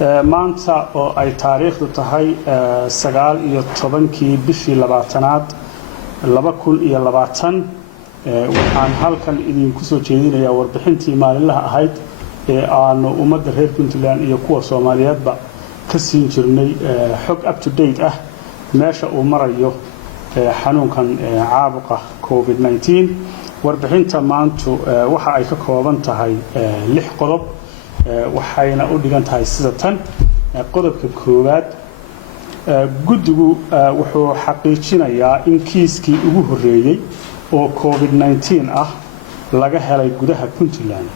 maanta oo ay taariikhdu tahay 19 bishii 20aad 2020 waxaan halkan idinku soo jeedinayaa warbixintii maalinlaha ahayd ee aanu ummadda reer Puntland iyo kuwa Soomaaliyeedba ka siin jirnay xog up to date ah meesha uu marayo xanuunkan caabuqa COVID-19 warbixinta maanta waxa ay ka kooban tahay 6 qodob waxayna u dhigan tahay sida tan qodobka koowaad guddigu wuxuu xaqiijinayaa in kiiskii ugu horeeyay oo COVID-19 ah laga helay gudaha Puntland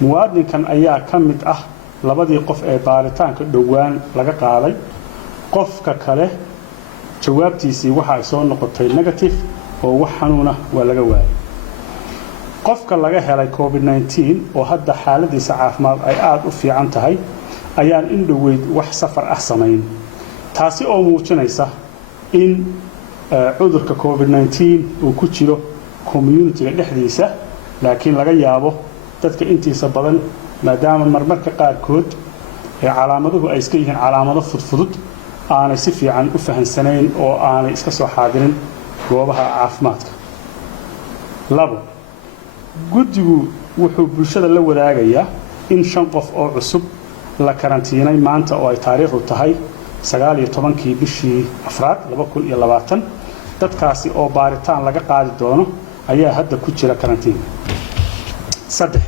muwaadinkan ayaa ka mid ah labadii qof ee baaritaanka dhowaan laga qaaday qofka kale jawaabtiisii waxa ay soo noqotay negative oo wax xanuuna waa laga waayay qofka laga helay COVID-19 oo hadda xaaladiisa caafimaad ay aad u fiican tahay ayaan in dhaweyd wax safar ah sameyn taasi oo muujinaysa in cudurka COVID-19 uu ku jiro community-ga dhexdiisa laakiin laga yaabo dadka intiisa badan maadaama marmarka qaarkood calaamaduhu ay iska yihiin calaamado fudfudud aanay si fiican u fahansanayn oo aanay iska soo xaadirin goobaha caafimaadka labo guddigu wuxuu bulshada la wadaagayaa in 5 qof oo cusub la karantiinay maanta oo ay taariikhdu tahay 19 bishii 4 2020 dadkaasi oo baaritaan laga qaadi doono ayaa hadda ku jira karantiin 3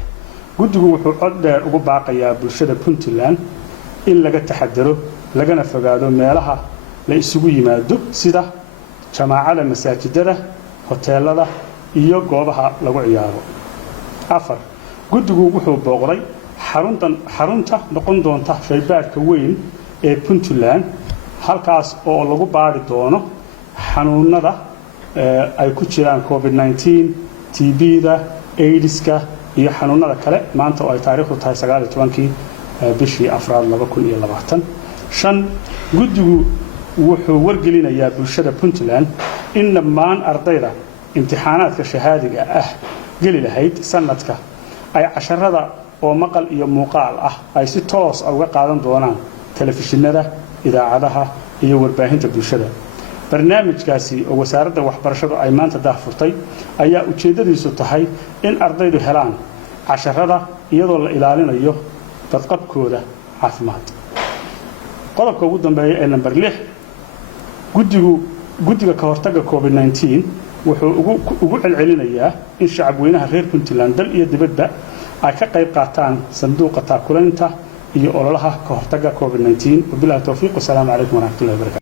guddigu wuxuu cod dheer ugu baaqayaa bulshada Puntland in laga taxadaro lagana fogaado meelaha la isugu yimaado sida jamaacada masaajidada hoteelada iyo goobaha lagu ciyaaro 4 guddigu wuxuu booqday xarunta noqon doonta shaybaadhka weyn ee Puntland halkaas oo lagu baari doono xanuunada ay ku jiraan COVID-19 TB-da AIDS-ka iyo xanuunada kale maanta oo ay taariikhdu tahay 19 bishii 4 2020 5 guddigu wuxuu wargelinayaa bulshada Puntland in dhammaan ardayda imtixaanaadka shahaadiga ah geli lahayd sanadka ay casharada oo maqal iyo muuqaal ah ay si toos ah uga qaadan doonaan telefishinada idaacadaha iyo warbaahinta bulshada barnaamijkaasi oo wasaaradda waxbarashadu ay maanta daahfurtay ayaa ujeedadiisu tahay in ardaydu helaan casharada iyadoo la ilaalinayo badqabkooda caafimaad qodobka ugu dambeeya ee number 6 guddiga ka hortagga COVID-19 wuxuu ugu celcelinayaa in shacabweynaha reer Puntland dal iyo dibadba ay ka qayb qaataan sanduuqa taakulaynta iyo ololaha ka hortagga COVID-19 wabillahi tawfiiq wasalaamu calaykum waraxmatullaahi wabarakaatuh